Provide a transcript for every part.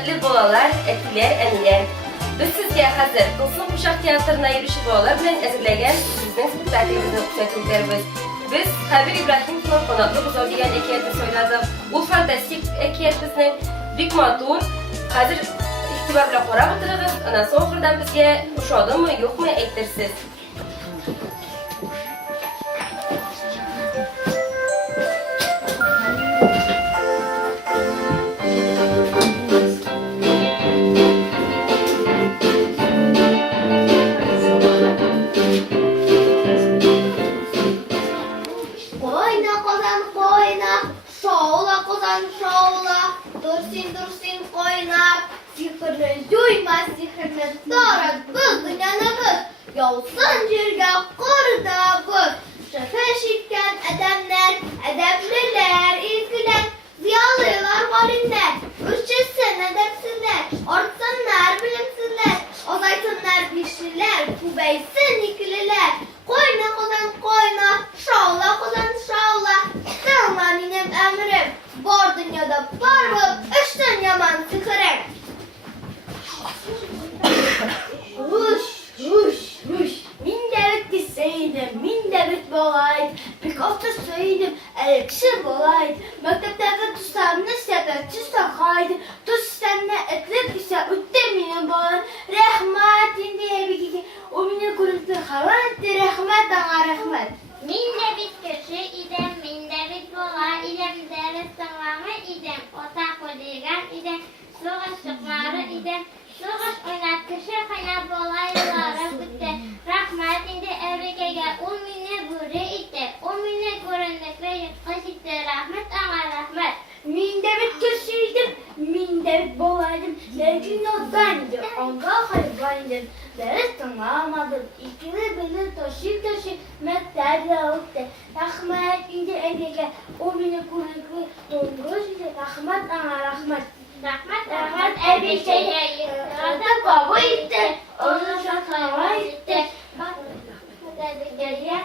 hürmetli bolalar, etiler, emiler. Biz sizge hazır Tılsım Kuşak Tiyatrına yürüyüşü bolalar bilen ezirlegen bizden spektaklimizin kutlatlıklarımız. Biz Habir İbrahim Kulak Konaklı Buzov degan ekiyatni so'yladik. U fantastik ekiyat bizni bik matur. Hazır iktibar bilan qarab o'tiramiz. Ana so'ngidan bizga ushodimi, yo'qmi aytirsiz. Dursin koynar, sihirli duymaz, sihirli sorar, biz dünyanımız, yolsun cirge kurda bu. Şefe şirken edemler, edemliler, izgiler, ziyalılar valimler, üşçüsün edepsinler, ortsanlar, bilimsinler, ozaysınlar, pişirler, kubeysin ikililer, koyna kozan koyna, şavla kozan şavla, sığma benim emrim. Var dünyada var mı? Üçten yaman sıkırım. Huş. Min devlet gitseydim, min devlet bolaydı. Bir hafta söyledim, elekşi bolaydı. Mektepteki tutamını sepetçi sakaydı. Tuz sistemine etlip ise üttemiyor bolaydı. Rahmetin diye bir kiki. O beni kuruldu havanetti, rahmet ana rahmet. Min devlet kişi idem, min devlet bolaydı. İdem devlet sınavı idem, otak odigan idem. Soğuş çıkları idem. Soğuş oynat kişi hayat bolayları bitti. Rahmetinde evrikege o minne buri itti. O minne görünlükle yıkış itti. Rahmet ana rahmet. Min devlet kişiydim, min devlet bolaydım. Lakin o bendim, anga hayvandım. Ders tanımadım, ikili beni taşı mekterle öptü. Rahmet indi evrikege o minne görünlükle donduruş itti. Rahmet ana rahmet. Rahmet evrikege yıkıştı. Kovu itti. Onu şakava itti. Geriye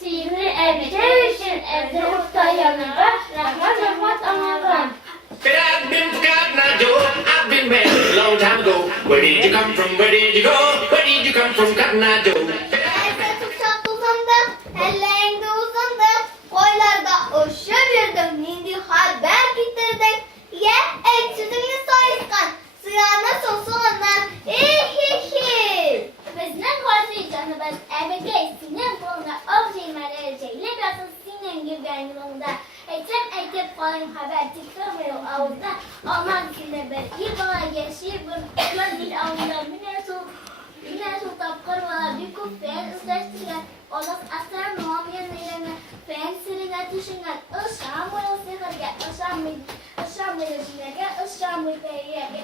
sihirli evde için evde usta yanında rahmet anarım. But I've been forgotten, I do. I've been married a long time ago. Where did you come from? Where did you go? Where did you come from, Cotton Eye Joe? Elde tutsak uzandım, ellerinde uzandım. Koylarda üşürdüm, hindi haber getirdim. Ye, eksizimini sayıskan, sıyana sosuğundan. Hihihi. Bizden koruyacağını biz evde sinem koluna objeleri ceyle basın sinem gibi yolunda. Eğitip kalın haber çıkmıyor ağızda. Aman sinem bir iyi bana geçir bir dil ağında. Yine su tapkır valla bir kup fen ıslaştırgan. Olas asar muamiyen neyleme fen sırına düşüngen. Işam boyal sihirge, ışam belircilerge, ışam beyperiyege.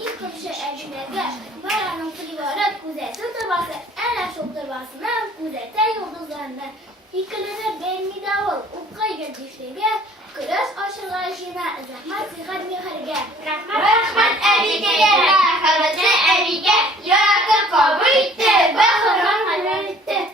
İlk kuşu edinege, bayanın klivarı kuzetin tırbası, en çok tırbasına kuzete yıldızlarına. İkilere benli davul, ukkay gerdişlege, kırış aşılayışına, zahmet sihir mihirge. Rahmet evige, rahmet evige, yaratır kabul etti, bakıran haber etti.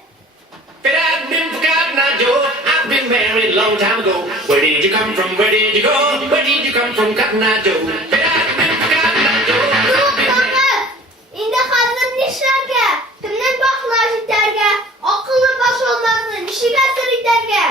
But I've been forgotten, I do. I've been married a long time ago. Where did you come from? Where did you go? Where did you come from, Cotton Eye Joe? But I've been forgotten, I do. I've been married. İndi hazır nişlerge, kimden baklar iterge, akıllı baş olmasın, nişiga sır iterge.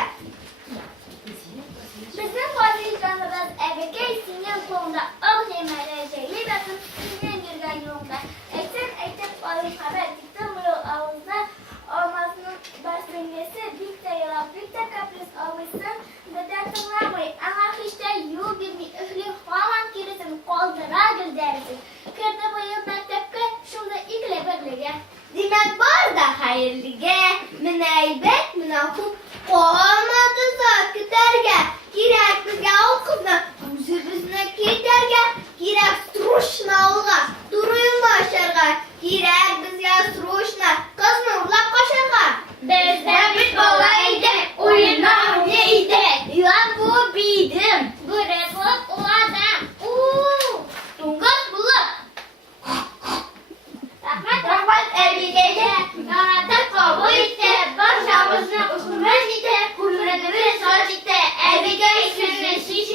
Bizim koruyacağımız evde sinem kolunda objeleri ceyle basın sinem gibi yolunda. Eğitip kalın haber çıkmıyor ağızda. Olmasının basıngesi bir de yalap, bir de kapris olmuşsun. Beden tınlamayı ama işte yıl gibi üflü falan kirisin koldıra güldersin. Kırdı bu yıl mektepke şurada ikile beklige. Demek var da hayırlıge, müneybet, münafık, olmadı zakıderge. Girek bizge o kızına, kuzubuzuna giderge. Girek struşna olga, duruyun başarga. Girek bizge struşna, kızını urlap kaşarga. Bizden bir balaydı, oyunlar neydi? Yılan bu bidim. Bu repot uladam. Tungas bulup. Rahmet evligece, yönetim kabul etti. Başımızın usulmez gitti, hürmetimiz söz gitti. Evlige ismini şiş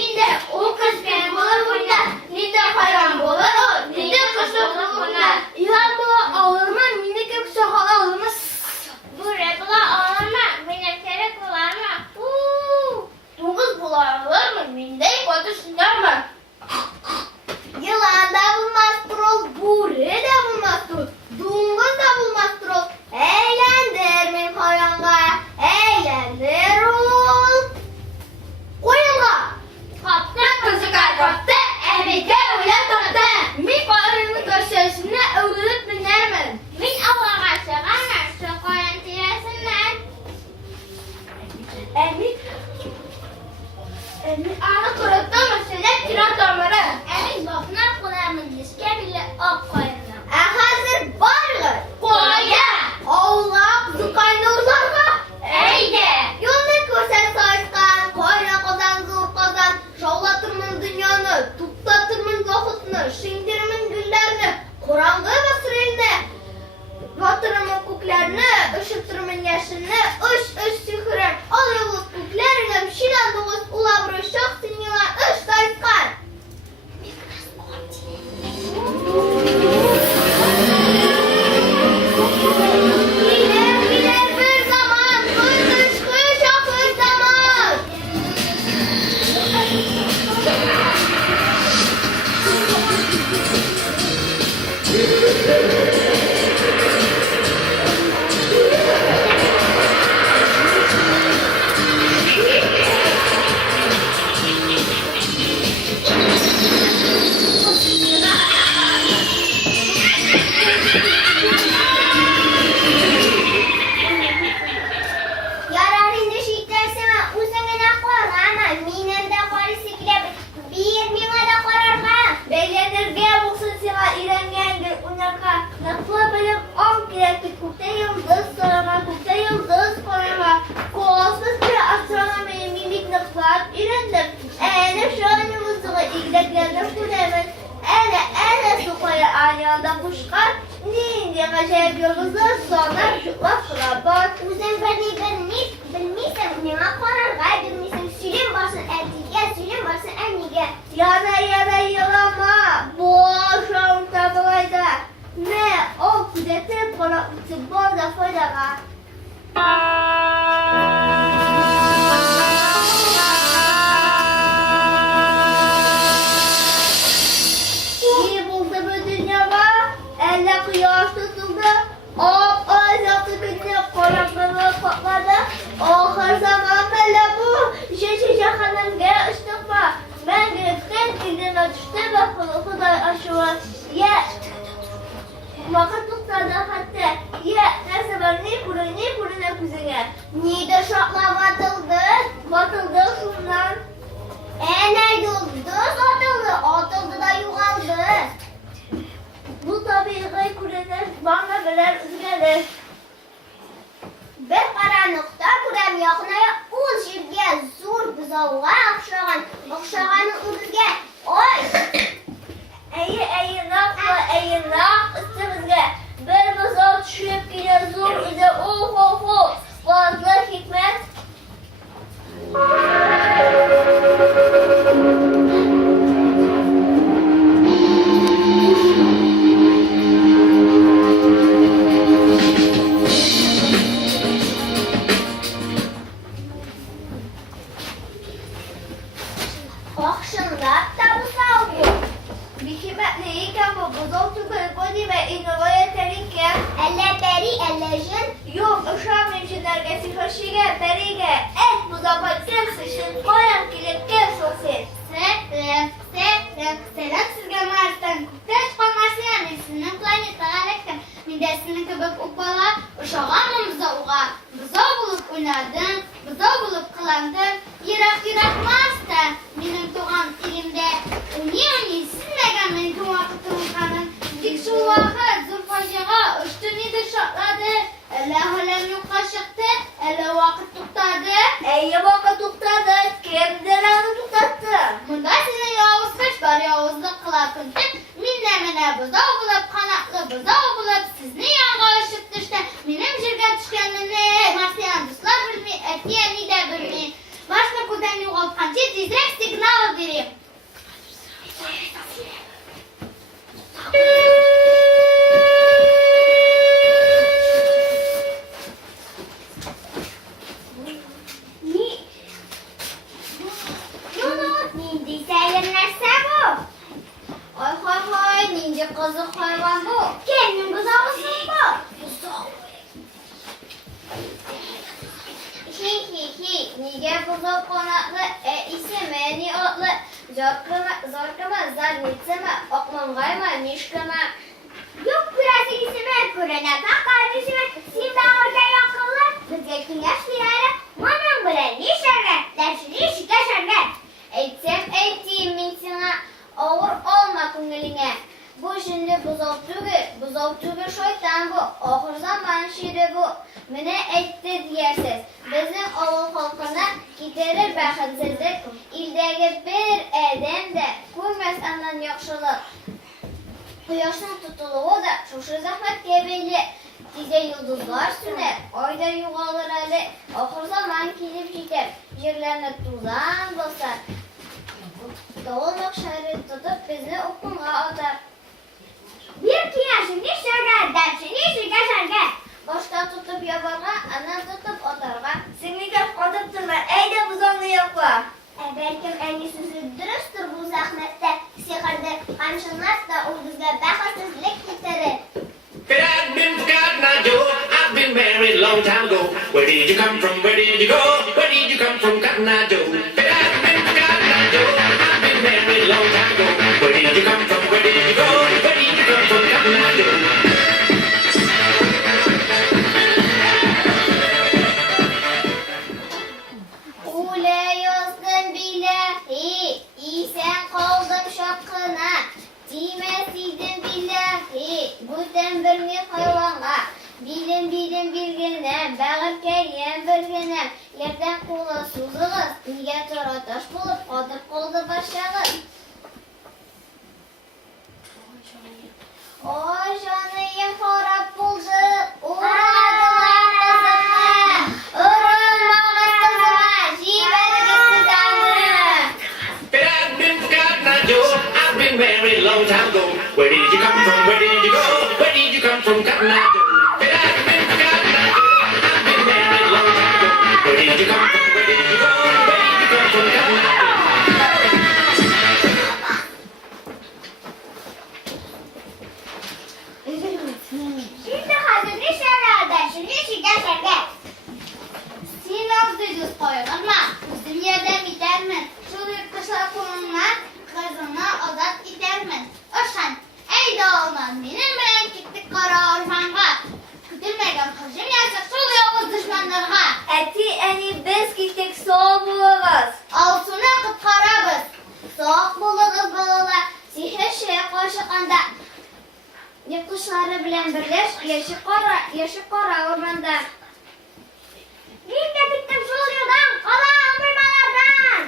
Ana kuruttu mesela tiratörleri. Emin bakına kulağımın diske bile ok koyunum. Hazır barlar. Koya. Oğlak zıkanlı uzarga. Eyde. Yolda körsen sarskan, koyna kozan zor kozan, şovlatırmın dünyanı, tutlatırmın vakitini, şindirmin günlerini, Kur'an'ı basır eline, batırımın kuklarını, ışıtırmın yaşını, ış sühürem, al yoluz kuklarını, şilan doğuz ulavru şaksın yılan, sarskan. Bilir bir zaman, kış çok zaman. Yararında şiitlerseme uzununa korama, minende korisiyle bir minada korarma. Beğenirge bulsun sana irengendir unaka. Nakla benim 10 kirekli kukta yıldız sorama, kukta yıldız korama. Kolsuz bir astronomi mimik naklar irendim. Şu önümüzde ilgileklerden kulemin. Ele su koyar anyanda kuşkar. Ninja kaşar yıldızı sonra şu vakıla bak. Uzun beni bilmişsem nima korarga, bilmişsem sülüm basın eltiye, sülüm basın emnige. Yana yalama. Boş ortalıkta. Ne o kudreti para uçup borda faydaga. İyi buldu bu dünyada. Elle kıyaş tutuldu. Ay yaktı günü koraklığı patladı. Ahır zaman böyle bu. Şişe hanım gel ıştıkma. Ben gökten ilden açtı ve Huday aşığı. Ye. Vakit tutsadı hatta. Ye. Neyse ben ne kuru ne kuzine. Nide şokla batıldı. Batıldı şundan. Nerede oldu? Atıldı da yuvardı. Bu tabii kureler bana birer üzgelir. Bir karanlıkta kurem yakınaya ul jirge zor buzavga akşağanı ürge. Oy! Eyi nak üstümüzge. Bir buzav düşüp gider zor üze oho. Fazla hikmet. Akşamda tabu savgu. Bir hikmetli iken bu buzav tükürü kodi ve inovaya terinken Elle beri elle jin. yok uşağım mümkünler sifaşige berige buzav kim sıçın koyan kilip kim sosin. Selam sizge Mars'tan kukteş kalması yani sizin planeta alekten midesini köbek ukbala uşağamımıza uğa buzav bulup oynadın buzav bulup kılandın yırak Mars'tan benim doğan ilimde uni silmegen benim tuğakıtım kanın dik şu vakit zülfacağa üstünü de şakladı Allah'ın kaşıktı ele vakit tutardı Ey vakit tuktadı kimdiranı tuktattı. Bunda sizin Yavuz kaç var Yavuzluk kılarkın minnemine buzav bulup kanatlı buzav bulup sizni yanğa ışıktı işte benim jirgen düşkenini Marsiyan duslar bilmi etiyeni de bilmi başka kuden yoğaltkan dizrek signal vereyim. Kızı hayvan bu. Kendin buzağısın bu. Nige buzağı konaklı isime ni otlu. Zorkama zannetseme okmam gayma nişkama. Yok pürası isime pürene tak kardeşime. Simden orada yakınlar. Bizge kinyaş bir ara. Manam bile niş buzov tügü şeytan bu. Ahır zaman şiiri bu. Mene etti diyersiz. Bizim avul halkına giderir baxetsizlik. İldeki bir adam da koymaz andan yaxşılık. Quyoshning tutuluğu da şuşu zahmet gebeli. Dize yıldızlar süner, ayda yuğalır ali. Ahır zaman kelip jeter, yerlerine tuzan basar. Dağılmak şehri tutup bizni okunğa atar. Bir kiyaşını şöyle dersini şirkeşerge. Başta tutup yabarga, anan tutup otarga. Seni gök oturtturlar, eyde buzonlu yokla. Belki en iyisi dürüsttür bu zahmette. Sihirde kanşınlar da o bizge baxetsizlik getirir. But I've been forgotten, I Joe. I've been married a long time ago. Where did you come from? Where did you go? Where did you come from, Cotton Eye Joe? But I've been forgotten, I Joe. I've been married a long time ago. Where did you come from? Where did you go? Where did you come from, Cotton Eye Joe? Ule yazdım billahi, isen kaldım şapkına. Demesiydim billahi, güden bir mi hayvana. Bilim bilginem, bağır kelyen bilginem. Yerden kula suzығыз, niye torataş bulup qadır qaldı başağız. O canıyım harap buldu, uğradılar kızıma. Urulmağız kızıma, jibergisi damı. But I've been forgotten, I Joe. I've been married a long time ago. Where did you come from? Where did you go? Where did you come from, Cotton Eye Joe? But I've been forgotten, I Joe. I've been married a long time ago. Where did you come from? Where did you go? Where did you come from, Cotton Eye Joe? Şimdi hazır ne şeylerden şimdi şirkeşerge. Sinaz düz koyun ama bizim yerden biter mi? Şu yurttaşlar konumlar kızına azat gider mi? Öşen ey dağılmaz benim bilen gittik kara ormanga. Kütülmegen kızım yazık soluyoruz düşmanlarına. Eti eni biz gittik soğuk buluruz. Altına kıtkarabız. Soğuk buluruz balalar. Sihir şeye koşukanda. Yıkışları bilen birleş, yaşı kara ormanda. Ben de gittim sol yoldan, kala aldırmalardan.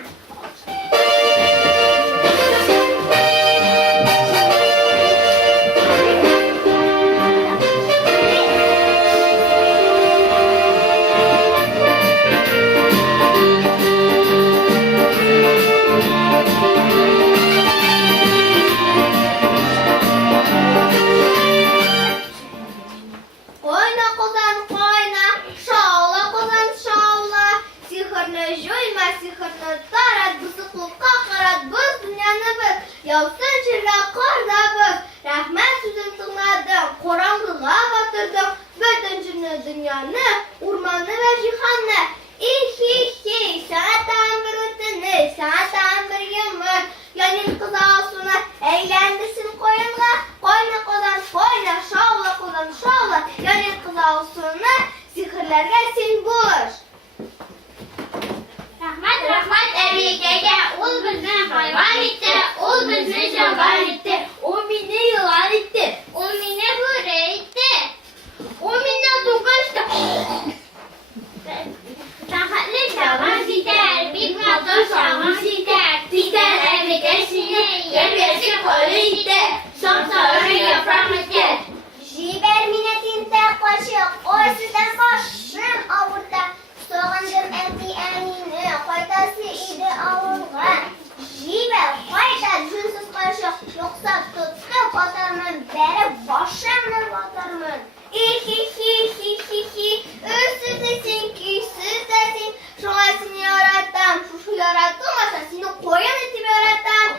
Koyna kozan koyna, şavla kozan şavla. Sihirli juyma, sihirli tarat, bu sıklıkka karat, bu dünyanı biz. Yavsın çirga karda biz. Rahmet sözün tınladım, korangılığa batırdım. Bütün dünyanı, urmanı ve cihanı. İhi, sana tam bir ütünü, sana tam bir yumur. Yanın kız ağasına, eğlendirsin koyunla. Koyna kozan koyna, şavla kozan şavla. Yanın kız ağasına, sihirler gelsin boş. Rahmet ebikege, ul bizni hayvan itti, ul bizni canlar itti. O minne yılan itti, o minne böre itti. O minne tukaştı. Rahatlı şavan siter, bir motor şavan siter. Siter ebikesini, yepyesi kolu itti. Samsarı yaprak itti. Jiber minetinde koşuyor, o sizden koşun avurda. Soğandım eti enini, koydası idi avurga. Jiber koyda cünsüz koşuyor, yoksa tuttu batarmın, beri başımın batarmın. İhi, üstsüz desin, kişsiz desin. Şuna seni yarattım, şu yarattım, asa seni koyun etimi yarattım.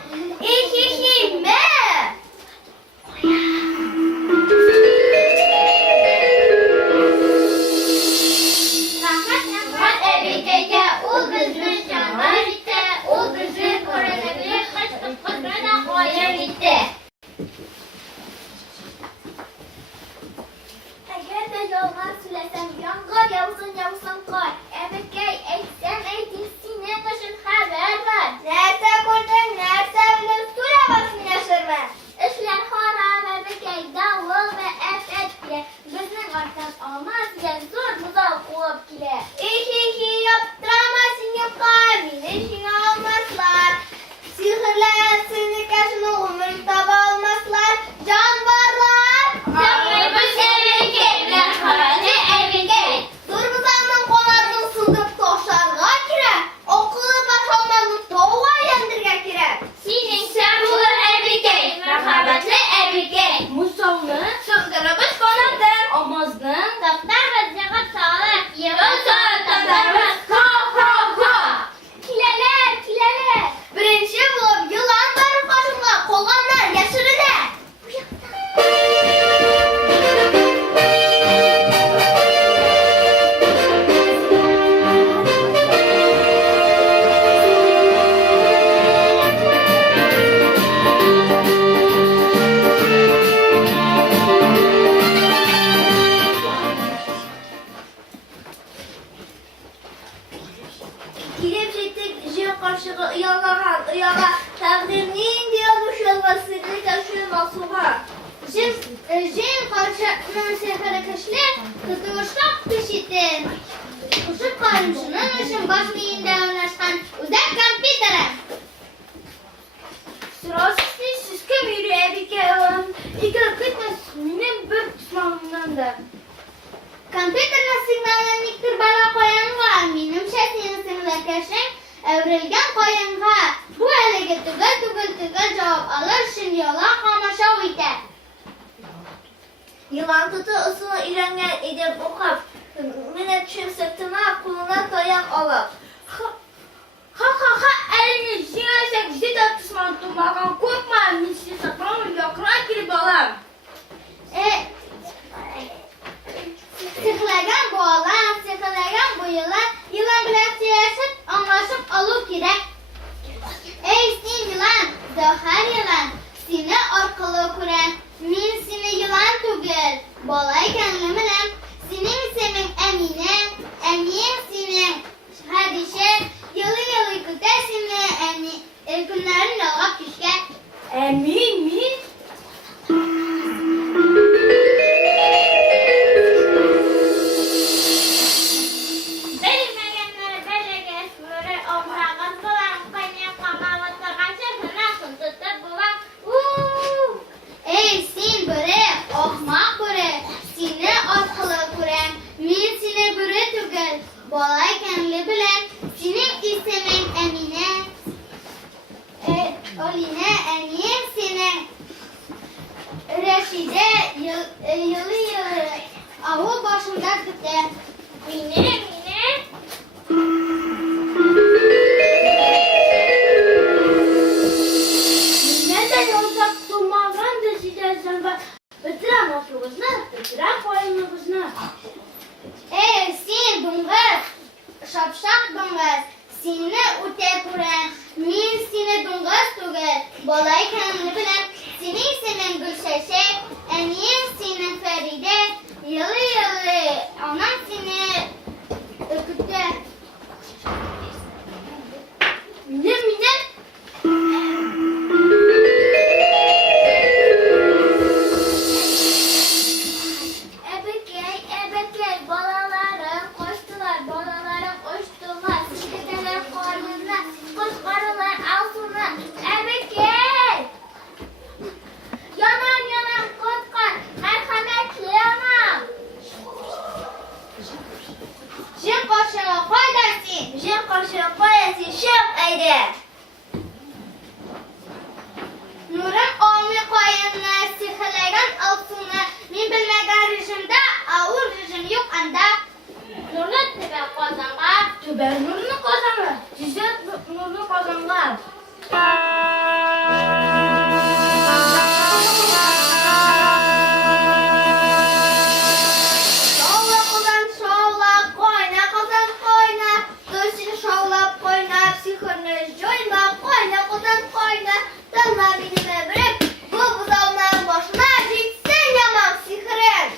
İhi, me. Rahmet ebikege, ul bizni canlar itti, ul bizni korunebilir, kışkıt kıtrına koyun itti. Kilip çektik, jin karşıga ıyala, takdirinin diyormuş olmasını taşırmasıva. Jin karşının sefere kışlı, tutuştak pişitin. Kuşuk karımşının ışın baş miyinde önleşken uzak kompütere. Sırası siz kim yürüye bir kere İki kıtmas benim bir kısmımdandır. Kompüterle signallenliktir bana koyan var. Benim sesini sinirlekeşin evrilgen koyan var. Bu elege tügel cevap alır için yola kamaşa uyte. Yılan tutu ısını irengen edip okap. Minetçim sırtına kuluna koyan alıp. Ha elini ziyarsek zid atısman tutmadan korkma. Minsi saklamı yakına girip alam. Sıkılagan bu olan, sıkılagan bu yılan bilen siyaset anlaşıp alıp gerek. Ey sen yılan, zahar yılan, seni arkalı kuren, min seni yılan tügül, bolay kendiminəm, senin semin emine, emin senin hadişe, yılı güde seni günlerin yolgap düşken. Emin mi? Avu başımda gitti. Mine. Neden yolda durmadan da sizlerden ben bitiren oturuzna, bitiren koyunluğuzna. Sen dungaz, şapşak dungaz, seni ute kuren, min seni dungaz tuğaz, bolay kendini bilen, senin gülşeşe, emin senin feride, yılı, anan seni ökütte. Mine. Ebekey, balalarım koştular, Sidedeler koynuna, kuş arılar altına. Ebekey! Yanan kotkar, merhametli yanam. Jin koşuna koydasın, şıp eydi. Nurun olmuyor koyanlar, sıkılayan altına. Min bilmegen rejimde, ağır rejim yok anda. Nurlu tübe kazanlar. Tübe nurlu kazanlar. Cizet nurlu kazanlar. Şovla koyna. Döşün şovla koyna. Psikolojik joyna koyna. Dalma beni bebrek. Bu buzağımların başına gitsen yaman sihirin.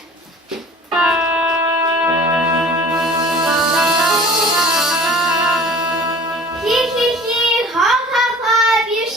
Hi, ha, bir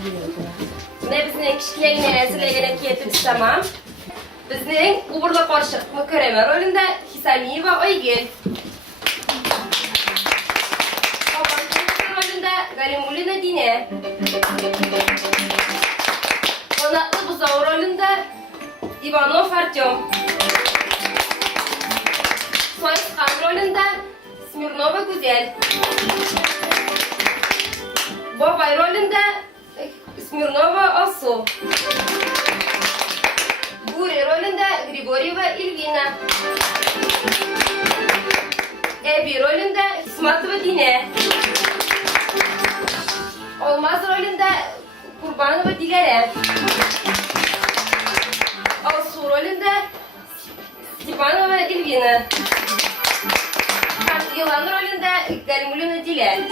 Ne bizning kichikligini sizlarga aytib tamam. Bizning uburli qo'shiq mukarrama rolida Hisamiyeva Oygul. Rolida Galimulina Dine. Qonatli buzov rolida Ivanov Artyom. Soyisxon rolida Smirnova Guzel. Bobay rolida Smirnova Asu. Guri rolida Grigorieva Ilvina. Ebi rolida İsmatova Dine. Olmaz rolida Kurbanova Dilara. Asu rolida Stepanova Ilvina. Yılan rolida Galimulina Dile.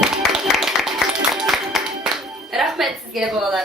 Rahmet sizlere bolalar.